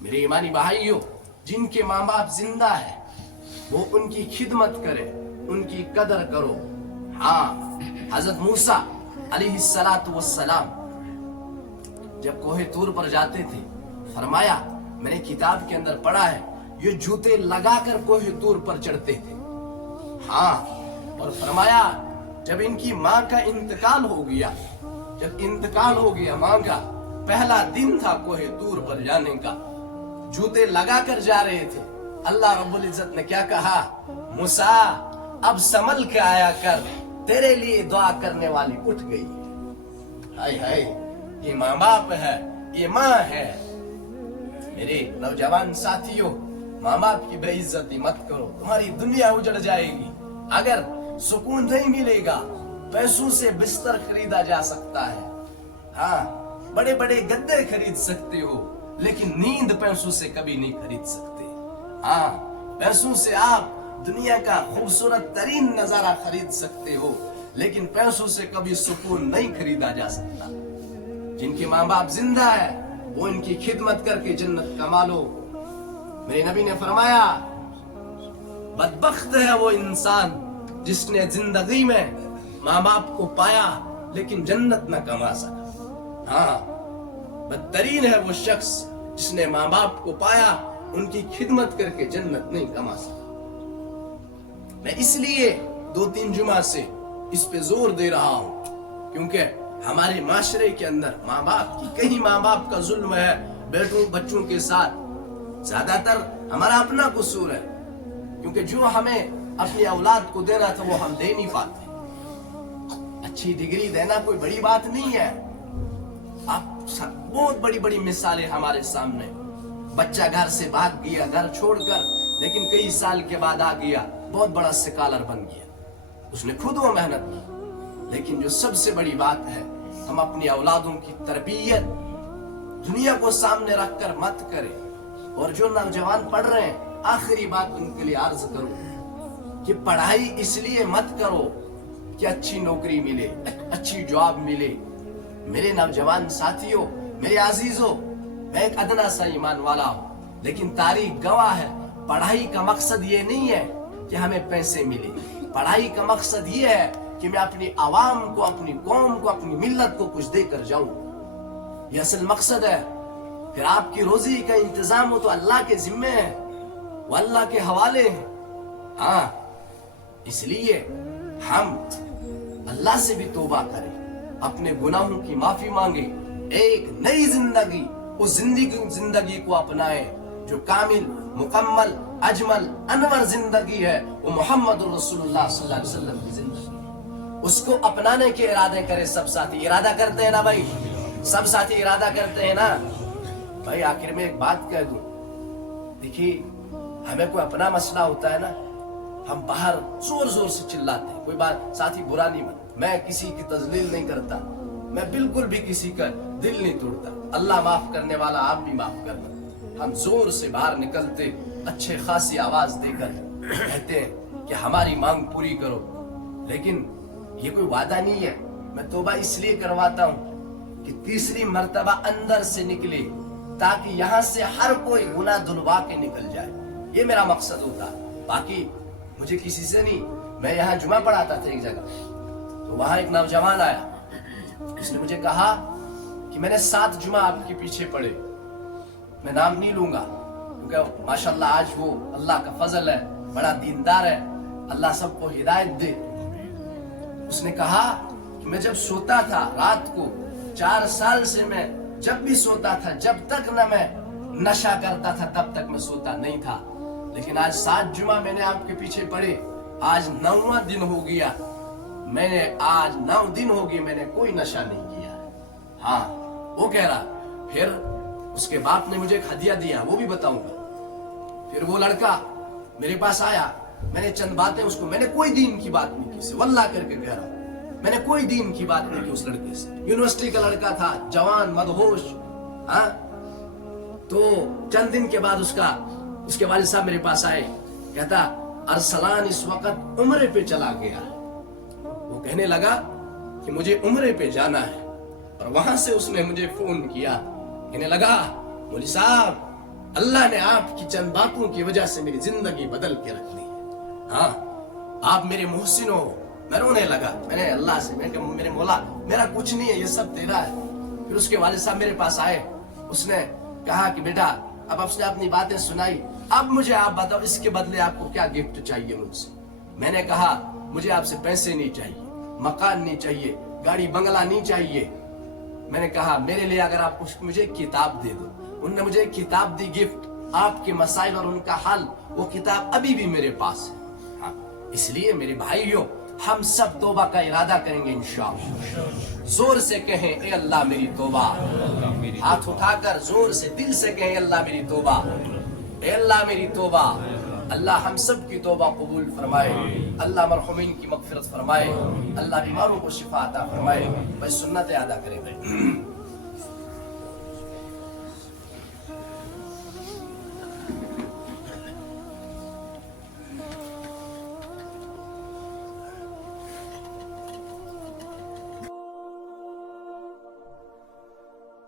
میرے ایمانی بھائیوں، جن کے ماں باپ زندہ ہے وہ ان کی خدمت کرے، ان کی قدر کرو۔ ہاں، حضرت موسیٰ علیہ السلام جب کوہ طور پر جاتے تھے، فرمایا میں نے کتاب کے اندر پڑھا ہے یہ جوتے لگا کر کوہ طور پر چڑھتے تھے۔ ہاں، اور فرمایا جب ان کی ماں کا انتقال ہو گیا، جب انتقال ہو گیا ماں کا، پہلا دن تھا کوہ طور پر جانے کا، جوتے لگا کر جا رہے تھے، اللہ رب العزت نے کیا کہا؟ موسیٰ اب سنبھل کے آیا کر، تیرے لیے دعا کرنے والی اٹھ گئی۔ ہائے ہائے، یہ ماں باپ ہے، یہ ماں ہے۔ میرے نوجوان ساتھیوں، ماں باپ کی بے عزتی مت کرو، تمہاری دنیا اجڑ جائے گی۔ اگر سکون نہیں ملے گا، پیسوں سے بستر خریدا جا سکتا ہے، ہاں بڑے بڑے گدے خرید سکتے ہو، لیکن نیند پیسوں سے کبھی نہیں خرید سکتے۔ ہاں، پیسوں سے آپ دنیا کا خوبصورت ترین نظارہ خرید سکتے ہو، لیکن پیسوں سے کبھی سکون نہیں خریدا جا سکتا۔ جن کے ماں باپ زندہ ہے وہ ان کی خدمت کر کے جنت کما لو۔ میرے نبی نے فرمایا بدبخت ہے وہ انسان جس نے زندگی میں ماں باپ کو پایا لیکن جنت نہ کما سکا۔ ہاں، بدترین ہے وہ شخص جس نے ماں باپ کو پایا، ان کی خدمت کر کے جنت نہیں کما سکا۔ میں اس لیے 2-3 جمعہ سے اس پہ زور دے رہا ہوں کیونکہ ہمارے معاشرے کے اندر ماں باپ کی، کہیں ماں باپ کا ظلم ہے بچوں کے ساتھ، زیادہ تر ہمارا اپنا قصور ہے، کیونکہ جو ہمیں اپنی اولاد کو دینا تھا وہ ہم دے نہیں پاتے۔ اچھی ڈگری دینا کوئی بڑی بات نہیں ہے، آپ بہت بڑی بڑی مثالیں ہمارے سامنے، بچہ گھر سے بھاگ گیا گھر چھوڑ کر، لیکن کئی سال کے بعد آ گیا، بہت بڑا سکالر بن گیا، اس نے خود وہ محنت کی۔ لیکن جو سب سے بڑی بات ہے، ہم اپنی اولادوں کی تربیت دنیا کو سامنے رکھ کر مت کریں۔ اور جو نوجوان پڑھ رہے ہیں، آخری بات ان کے لیے عرض کروں کہ پڑھائی اس لیے مت کرو کہ اچھی نوکری ملے، اچھی جاب ملے۔ میرے نوجوان ساتھیوں، میرے عزیزوں، میں ایک ادنا سا ایمان والا ہوں، لیکن تاریخ گواہ ہے پڑھائی کا مقصد یہ نہیں ہے کہ ہمیں پیسے ملے، پڑھائی کا مقصد یہ ہے کہ میں اپنی عوام کو، اپنی قوم کو، اپنی ملت کو کچھ دے کر جاؤں، یہ اصل مقصد ہے۔ پھر آپ کی روزی کا انتظام ہو تو اللہ کے ذمے ہے، وہ اللہ کے حوالے ہیں۔ ہاں، اس لیے ہم اللہ سے بھی توبہ کریں، اپنے گناہوں کی معافی مانگیں، ایک نئی زندگی، اس زندگی کو اپنائیں جو کامل، مکمل، اجمل، انور زندگی ہے، وہ محمد رسول اللہ صلی اللہ علیہ وسلم کی زندگی ہے۔ اس کو اپنانے کے ارادے کریں۔ سب ساتھی ارادہ کرتے ہیں نا بھائی؟ سب ساتھی ارادہ کرتے ہیں نا بھائی؟ آخر میں ایک بات کہہ دوں، دیکھیے ہمیں کوئی اپنا مسئلہ ہوتا ہے نا، ہم باہر زور زور سے چلاتے ہیں، کوئی بات ساتھی برا نہیں مان، میں کسی کی تذلیل نہیں کرتا، میں بالکل بھی کسی کا دل نہیں توڑتا، اللہ معاف کرنے والا، آپ بھی معاف کرنا۔ ہم زور سے باہر نکلتے، اچھے خاصی آواز دے کر کہتے ہیں کہ ہماری مانگ پوری کرو، لیکن یہ کوئی وعدہ نہیں ہے۔ میں توبہ اس لیے کرواتا ہوں کہ تیسری مرتبہ اندر سے نکلے، تاکہ یہاں سے ہر کوئی گناہ دھلوا کے نکل جائے، یہ میرا مقصد ہوتا ہے۔ باقی مجھے کسی سے نہیں، میں یہاں جمعہ پڑھاتا تھا ایک جگہ، تو وہاں ایک نوجوان آیا، اس نے مجھے کہا کہ میں نے 7 جمعہ آپ کے پیچھے پڑھے، میں نام نہیں لوں گا کیونکہ ماشاءاللہ آج وہ اللہ کا فضل ہے، بڑا دیندار ہے، اللہ سب کو ہدایت دے۔ اس نے کہا کہ میں جب سوتا تھا رات کو، 4 سال سے میں جب بھی سوتا تھا، جب تک نہ میں نشہ کرتا تھا تب تک میں سوتا نہیں تھا، لیکن آج 7 جمعہ میں نے آپ کے پیچھے پڑھے، آج 9واں دن ہو گیا، میں نے آج 9 دن ہو گئے میں نے کوئی نشہ نہیں کیا ہے۔ ہاں، وہ کہہ رہا، پھر اس کے باپ نے مجھے ایک ہدیہ دیا، وہ بھی بتاؤں گا۔ پھر وہ لڑکا میرے پاس آیا، میں نے چند باتیں اس کو، میں نے کوئی دین کی بات نہیں کی سے، واللہ کر کے کہہ رہا ہوں، میں نے کوئی دین کی بات نہیں کی اس لڑکے سے، یونیورسٹی کا لڑکا تھا، جوان مدہوش۔ ہاں، تو چند دن کے بعد اس کے والد صاحب میرے پاس آئے، کہتا ارسلان اس وقت عمرے پہ چلا گیا ہے۔ وہ کہنے لگا کہ مجھے عمرے پہ جانا ہے، اور وہاں سے اس نے مجھے فون کیا، کہنے لگا مولوی صاحب اللہ نے آپ کی چند باتوں کی وجہ سے میری زندگی بدل کے رکھ دی ہے. ہاں آپ میرے محسن ہو. میں رونے لگا. میں نے اللہ سے میں کہ میرے مولا میرا کچھ نہیں ہے, یہ سب تیرا ہے. پھر اس کے والد صاحب میرے پاس آئے. اس نے کہا کہ بیٹا اب اس نے اپنی باتیں سنائی, اب مجھے آپ بتاؤ اس کے بدلے آپ کو کیا گفٹ چاہیے مجھ سے. میں نے کہا مجھے آپ سے پیسے نہیں چاہیے, مکان نہیں چاہیے, گاڑی بنگلہ نہیں چاہیے. میں نے کہا میرے لیے اگر آپ مجھے کتاب دے دو. انہوں نے مجھے کتاب دی گفٹ, آپ کے مسائل اور ان کا حل. وہ کتاب ابھی بھی میرے پاس ہے. ہاں اس لیے میرے بھائیوں ہم سب توبہ کا ارادہ کریں گے انشاءاللہ. زور سے کہیں اے اللہ میری توبہ. ہاتھ اٹھا کر زور سے دل سے کہیں اے اللہ میری توبہ, اے اللہ میری توبہ. اللہ ہم سب کی توبہ قبول فرمائے. اللہ مرحومین کی مغفرت فرمائے. اللہ بیماروں کو شفا عطا فرمائے. بس سنتیں ادا کریں.